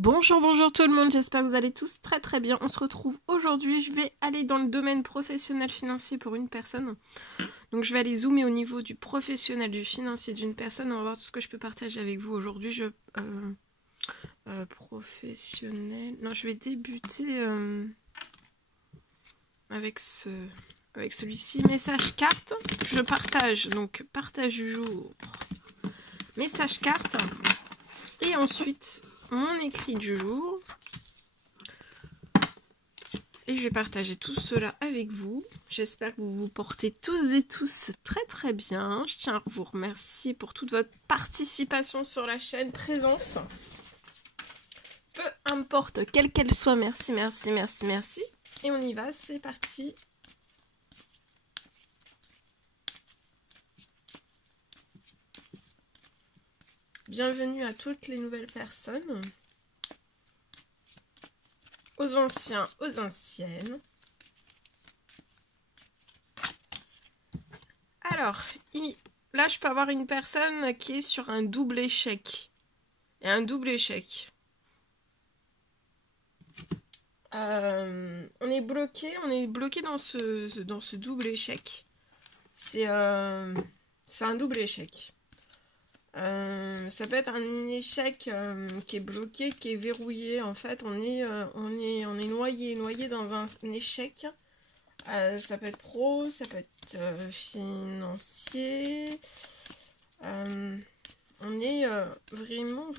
Bonjour, bonjour tout le monde, j'espère que vous allez tous très très bien. On se retrouve aujourd'hui, je vais aller dans le domaine professionnel financier pour une personne. Donc je vais aller zoomer au niveau du professionnel, du financier d'une personne. On va voir tout ce que je peux partager avec vous aujourd'hui. Professionnel... Non, je vais débuter avec celui-ci. Message carte, je partage. Donc partage du jour. Message carte. Et ensuite, mon écrit du jour. Et je vais partager tout cela avec vous. J'espère que vous vous portez tous et tous très très bien. Je tiens à vous remercier pour toute votre participation sur la chaîne, présence. Peu importe quelle qu'elle soit, merci, merci, merci, merci. Et on y va, c'est parti. Bienvenue à toutes les nouvelles personnes. Aux anciens, aux anciennes. Alors, là, je peux avoir une personne qui est sur un double échec. Et un double échec. On est bloqué dans ce double échec. C'est un double échec. Ça peut être un échec qui est bloqué, qui est verrouillé. En fait, on est noyé dans un échec. Ça peut être pro, ça peut être financier. On est vraiment.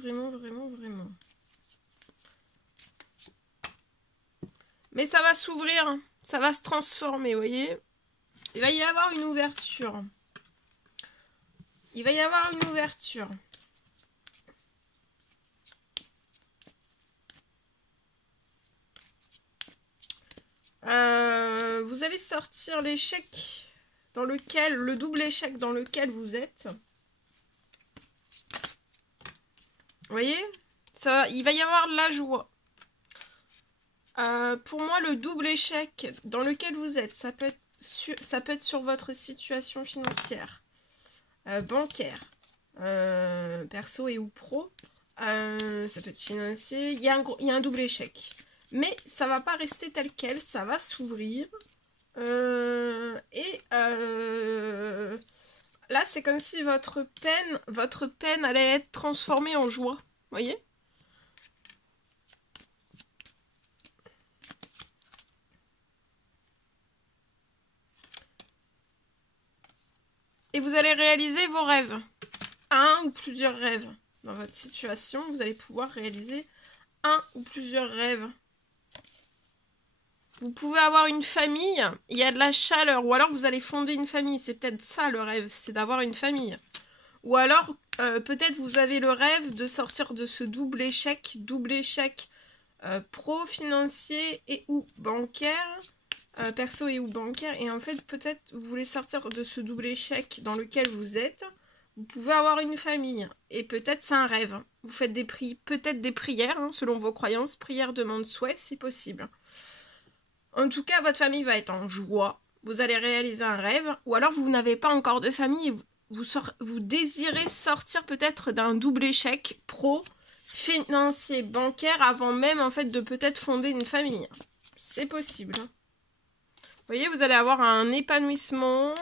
Mais ça va s'ouvrir, ça va se transformer, vous voyez. Il va y avoir une ouverture. Il va y avoir une ouverture. Vous allez sortir l'échec dans lequel, le double échec dans lequel vous êtes. Vous voyez, ça, il va y avoir de la joie. Pour moi, le double échec dans lequel vous êtes, ça peut être sur votre situation financière. Bancaire, perso et ou pro, ça peut être financier, il y a un double échec. Mais ça va pas rester tel quel, ça va s'ouvrir. Là, c'est comme si votre peine allait être transformée en joie. Vous voyez ? Et vous allez réaliser vos rêves. Un ou plusieurs rêves. Dans votre situation, vous allez pouvoir réaliser un ou plusieurs rêves. Vous pouvez avoir une famille, il y a de la chaleur. Ou alors vous allez fonder une famille. C'est peut-être ça le rêve, c'est d'avoir une famille. Ou alors, peut-être vous avez le rêve de sortir de ce double échec pro-financier et ou bancaire. Perso et ou bancaire, et en fait peut-être vous voulez sortir de ce double échec dans lequel vous êtes. Vous pouvez avoir une famille et peut-être c'est un rêve. Vous faites peut-être des prières selon vos croyances, prières, demandes, souhaits, c'est possible. En tout cas, votre famille va être en joie. Vous allez réaliser un rêve, ou alors vous n'avez pas encore de famille et vous désirez sortir peut-être d'un double échec pro, financier, bancaire avant même en fait de peut-être fonder une famille. C'est possible. Vous voyez, vous allez avoir un épanouissement,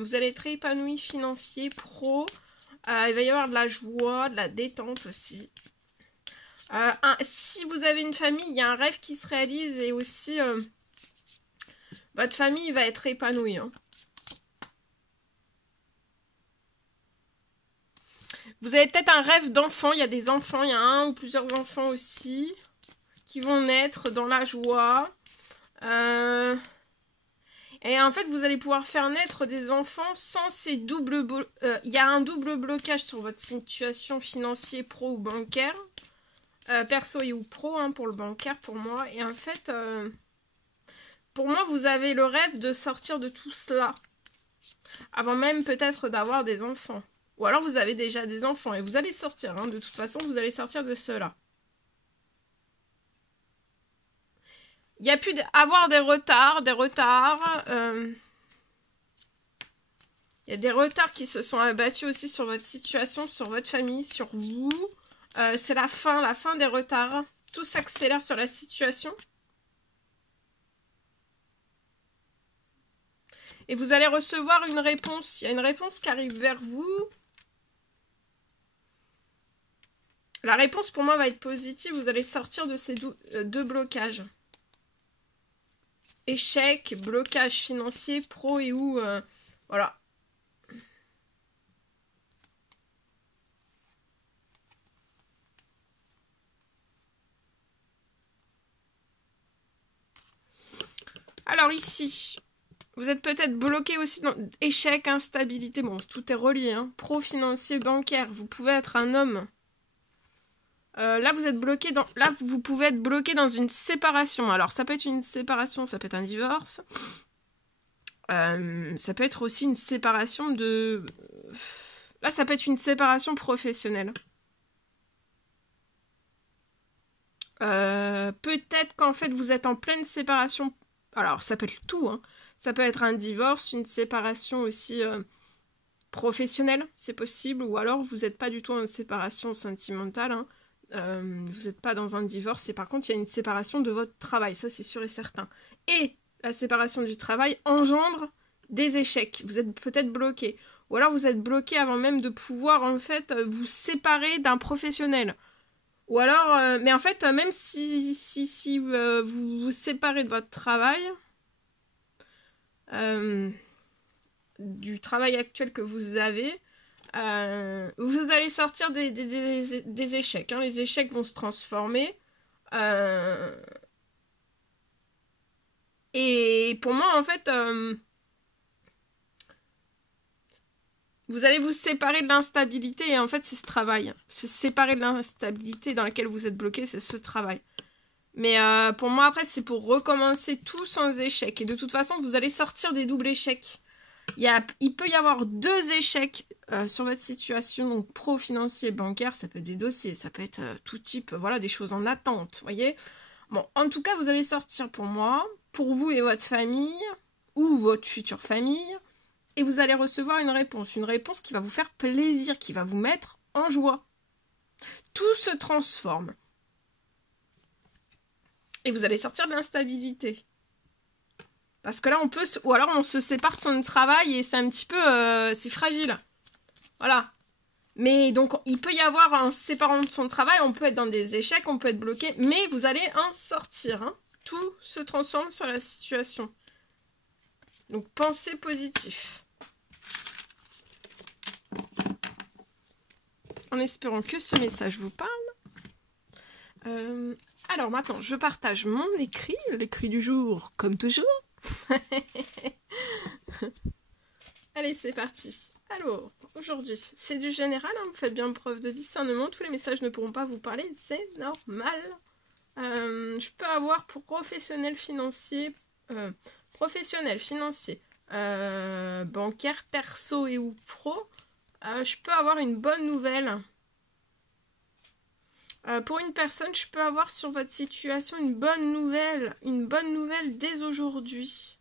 vous allez être épanoui financier, pro, il va y avoir de la joie, de la détente aussi. Si vous avez une famille, il y a un rêve qui se réalise et aussi votre famille va être épanouie. Vous avez peut-être un rêve d'enfant, il y a des enfants, il y a un ou plusieurs enfants aussi qui vont naître dans la joie. Et en fait, vous allez pouvoir faire naître des enfants sans ces doubles... Il y a un double blocage sur votre situation financière, pro ou bancaire. Perso et ou pro, pour le bancaire, pour moi. Et en fait, pour moi, vous avez le rêve de sortir de tout cela. Avant même peut-être d'avoir des enfants. Ou alors vous avez déjà des enfants et vous allez sortir. De toute façon, vous allez sortir de cela. Il y a pu avoir des retards. Il y a des retards qui se sont abattus aussi sur votre situation, sur votre famille, sur vous. C'est la fin des retards. Tout s'accélère sur la situation. Et vous allez recevoir une réponse. Il y a une réponse qui arrive vers vous. La réponse pour moi va être positive. Vous allez sortir de ces deux blocages. Échec, blocage financier, pro et ou... voilà. Alors ici, vous êtes peut-être bloqué aussi dans échec, instabilité. Bon, tout est relié. Hein. Pro, financier, bancaire. Vous pouvez être un homme. Là, vous êtes bloqué dans... Là, vous pouvez être bloqué dans une séparation. Alors, ça peut être une séparation, ça peut être un divorce. Ça peut être aussi une séparation de... Là, ça peut être une séparation professionnelle. Peut-être qu'en fait, vous êtes en pleine séparation. Alors, ça peut être tout. Hein. Ça peut être un divorce, une séparation aussi professionnelle, c'est possible. Ou alors, vous n'êtes pas du tout en séparation sentimentale. Hein. Vous n'êtes pas dans un divorce. Et par contre, il y a une séparation de votre travail. Ça, c'est sûr et certain. Et la séparation du travail engendre des échecs. Vous êtes peut-être bloqué. Ou alors, vous êtes bloqué avant même de pouvoir, en fait, vous séparer d'un professionnel. Ou alors, mais en fait, même si vous vous séparez de votre travail, du travail actuel que vous avez, vous allez sortir des échecs. Hein. Les échecs vont se transformer. Et pour moi, en fait, vous allez vous séparer de l'instabilité et en fait c'est ce travail. Se séparer de l'instabilité dans laquelle vous êtes bloqué, c'est ce travail. Mais pour moi après c'est pour recommencer tout sans échec. Et de toute façon vous allez sortir des doubles échecs. Il peut y avoir 2 échecs sur votre situation, donc pro, financier, bancaire, ça peut être des dossiers, ça peut être tout type, voilà, des choses en attente, vous voyez. Bon, en tout cas vous allez sortir pour moi, pour vous et votre famille, ou votre future famille. Et vous allez recevoir une réponse qui va vous faire plaisir, qui va vous mettre en joie. Tout se transforme. Et vous allez sortir de l'instabilité. Parce que là, on peut... Ou alors, on se sépare de son travail et c'est un petit peu... c'est fragile. Voilà. Mais donc, il peut y avoir, en se séparant de son travail, on peut être dans des échecs, on peut être bloqué, mais vous allez en sortir. Hein. Tout se transforme sur la situation. Donc, pensez positif. En espérant que ce message vous parle. Alors maintenant, je partage mon écrit, l'écrit du jour, comme toujours. Allez, c'est parti. Alors, aujourd'hui, c'est du général, hein, vous faites bien preuve de discernement. Tous les messages ne pourront pas vous parler, c'est normal. Je peux avoir pour professionnel financier, bancaire, perso et ou pro. Je peux avoir une bonne nouvelle. Pour une personne, je peux avoir sur votre situation une bonne nouvelle dès aujourd'hui.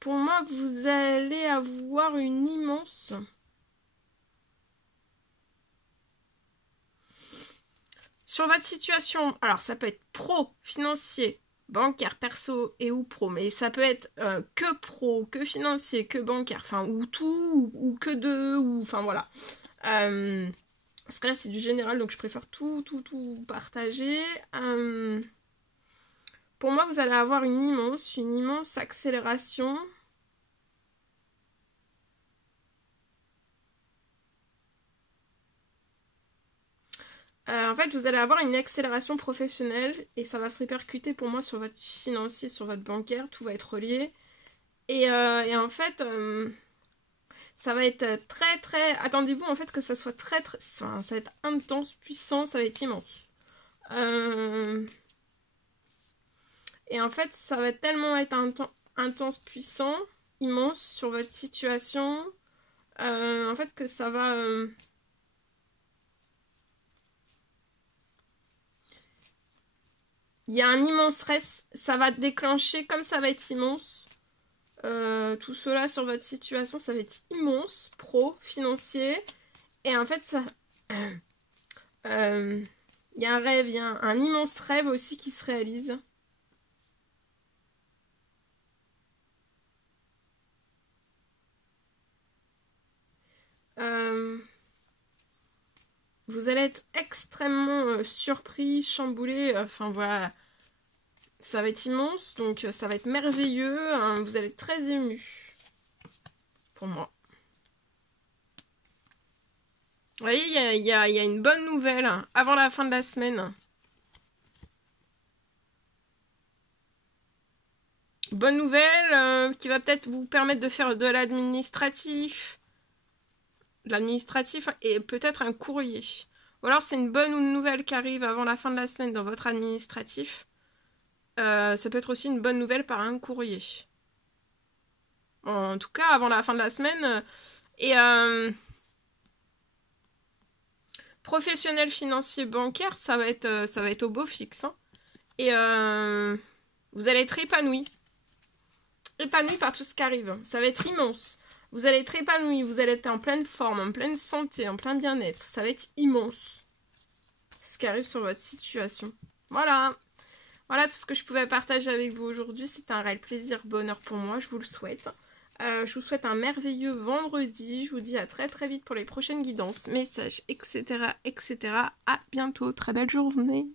Pour moi, vous allez avoir une immense... Sur votre situation, alors ça peut être pro, financier, bancaire, perso et ou pro, mais ça peut être que pro, que financier, que bancaire, enfin ou tout, ou que deux, ou enfin voilà. Parce que là c'est du général, donc je préfère tout partager. Pour moi, vous allez avoir une immense accélération. En fait, vous allez avoir une accélération professionnelle et ça va se répercuter pour moi sur votre financier, sur votre bancaire, tout va être relié. Et en fait, ça va être très... Attendez-vous en fait que ça soit enfin, ça va être intense, puissant, ça va être immense. Et en fait, ça va tellement être intense, puissant, immense sur votre situation. En fait, que ça va... Il y a un immense stress, ça va déclencher, comme ça va être immense, Tout cela sur votre situation, ça va être immense, pro, financier. Et en fait, ça... Il y a un rêve, il y a un immense rêve aussi qui se réalise. Vous allez être extrêmement surpris, chamboulé, enfin voilà. Ça va être immense, donc ça va être merveilleux. Hein, vous allez être très ému. Pour moi. Vous voyez, il y a une bonne nouvelle avant la fin de la semaine. Bonne nouvelle qui va peut-être vous permettre de faire de l'administratif. Et peut-être un courrier. Ou alors c'est une bonne nouvelle qui arrive avant la fin de la semaine dans votre administratif. Ça peut être aussi une bonne nouvelle par un courrier. En tout cas, avant la fin de la semaine. Et professionnel, financier, bancaire, ça va être au beau fixe. Hein. Et vous allez être épanoui. Épanoui par tout ce qui arrive. Ça va être immense. Vous allez être épanoui, vous allez être en pleine forme, en pleine santé, en plein bien-être. Ça va être immense. Ce qui arrive sur votre situation. Voilà. Voilà tout ce que je pouvais partager avec vous aujourd'hui. C'est un réel plaisir, bonheur pour moi. Je vous le souhaite. Je vous souhaite un merveilleux vendredi. Je vous dis à très très vite pour les prochaines guidances, messages, etc. etc. À bientôt. Très belle journée.